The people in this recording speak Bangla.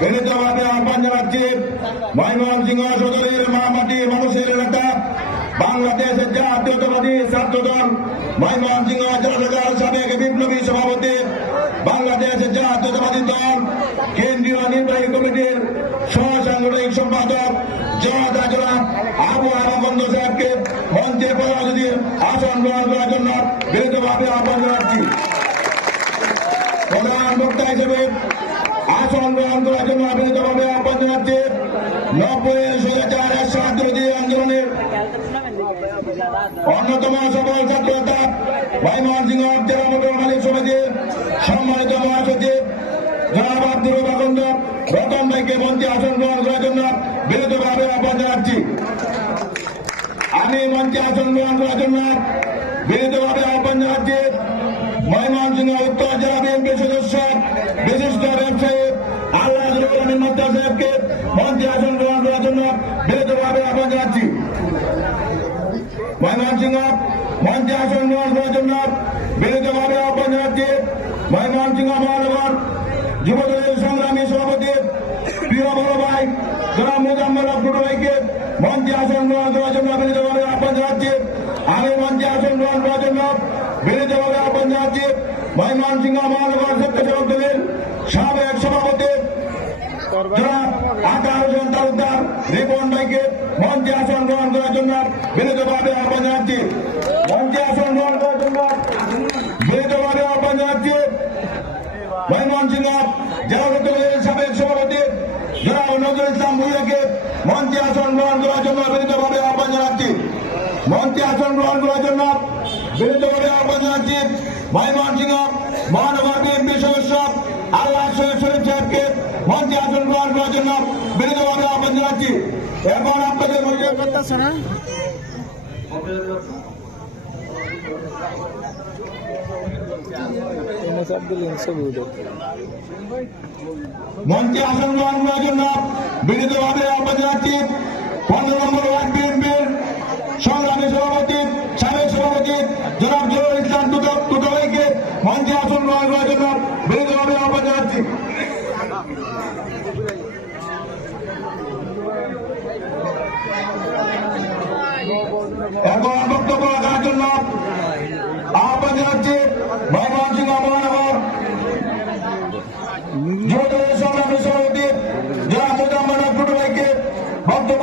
বিনীতভাবে আহ্বান জানাচ্ছি ময়মনসিংহ সদরের মামাটি মানুষের এলাকা বাংলাদেশের জাতীয়তাবাদী ছাত্রদল ময়মনসিংহ জেলা শাখার সাবেক বিপ্লবী সভাপতি বাংলাদেশের জাতীয়তাবাদী দল কেন্দ্রীয় নির্বাহী কমিটির সহসাংগঠনিক সম্পাদক জনতা জনাব আবু আবন্দ সাহেবকে মঞ্চে পদাধিকারীর আসন গ্রহণ করার জন্য বিনীতভাবে আহ্বান জানাচ্ছি। প্রধান বক্তা হিসেবে আসন গ্রহণ করার জন্য বিনীতভাবে আহ্বান জানাচ্ছি 90-এর স্বৈরাচার স্বাধীনতা আন্দোলনের অন্যতম সফল ছাত্রতা ময়মনসিংহ জেলা মোটর মালিক সমিতির সম্মানিত মহাসচিব জনাব আব্দুল বাকন্দ রতন ভাইকে মঞ্চে আসন গ্রহণ করার জন্য বিনীতভাবে আহ্বান জানাচ্ছি। আমি মঞ্চে আসন গ্রহণ করার জন্য বিনীতভাবে আহ্বান জানাচ্ছি ময়মনসিংহ উত্তর জেলা বিএনপির সদস্য বিশিষ্ট ব্যবসায়ী আল্লাহ মোত্তার সাহেবকে মঞ্চে আসন গ্রহণ করার জন্য বিনীতভাবে আহ্বান জানাচ্ছি। ময়মনসিংহ মঞ্চে আসন গ্রহণ করার জন্য বিনীতভাবে আহ্বান জানাচ্ছি ময়মনসিংহ মহানগর যুবদলের সংগ্রামী সভাপতি প্রিয় বড় ভাই জনাব মুজাম্মেল আব্দুল ভাইকে মঞ্চে আসন গ্রহণ করার জন্য বিনীতভাবে আহ্বান জানাচ্ছি। আমি মঞ্চে আসন গ্রহণ করার জন্য বিনীতভাবে আহ্বান জানাচ্ছি ময়মনসিংহ মহানগর স্বেচ্ছাসেবক দলের সাবেক সভাপতি জনাব আকার হোসেন তালুকদার রিপন ভাইকে মঞ্চে আসন গ্রহণ করার জন্য বিনীতভাবে আহ্বান জানাচ্ছি। মঞ্চে আসন গ্রহণ করার জন্য বিনীতভাবে আহ্বান জানাচ্ছি ময়মনসিংহ জেলা দলের সাবেক সভাপতি জনাব নজরুল ইসলাম ভুইয়াকে মঞ্চে আসন গ্রহণ করার জন্য বিনীতভাবে আহ্বান জানাচ্ছি। মঞ্চে আসন গ্রহণ করার জন্য বিনীতভাবে আহ্বান জানাচ্ছি ময়মনসিংহ মহানগর বিএনপি সদস্য আল্লাহ শরীফ সাহেবকে মঞ্চে আসন গ্রহণ করার জন্য বিনীতভাবে আহ্বান জানাচ্ছি। এখন আপনাদের মঞ্চে আসন গ্রহণ করার জন্য বিনীতভাবে আহ্বান জানাচ্ছি 15 নম্বর ওয়ার্ড বিএনপির সংগ্রামী সভাপতি সাবেক সভাপতি জনাব জহুরুল ইসলাম টুটুভাইকে মঞ্চে আসন গ্রহণ করার জন্য বিনীতভাবে আহ্বান জানাচ্ছি। এখন বক্তব্য রাখার জন্য আহ্বান জানাচ্ছি ময়মনসিংহ মহানগর যুবদলের সংগ্রামী সভাপতি জনাব মুজাম্মেল আব্দুল ভাইকে বক্তব্য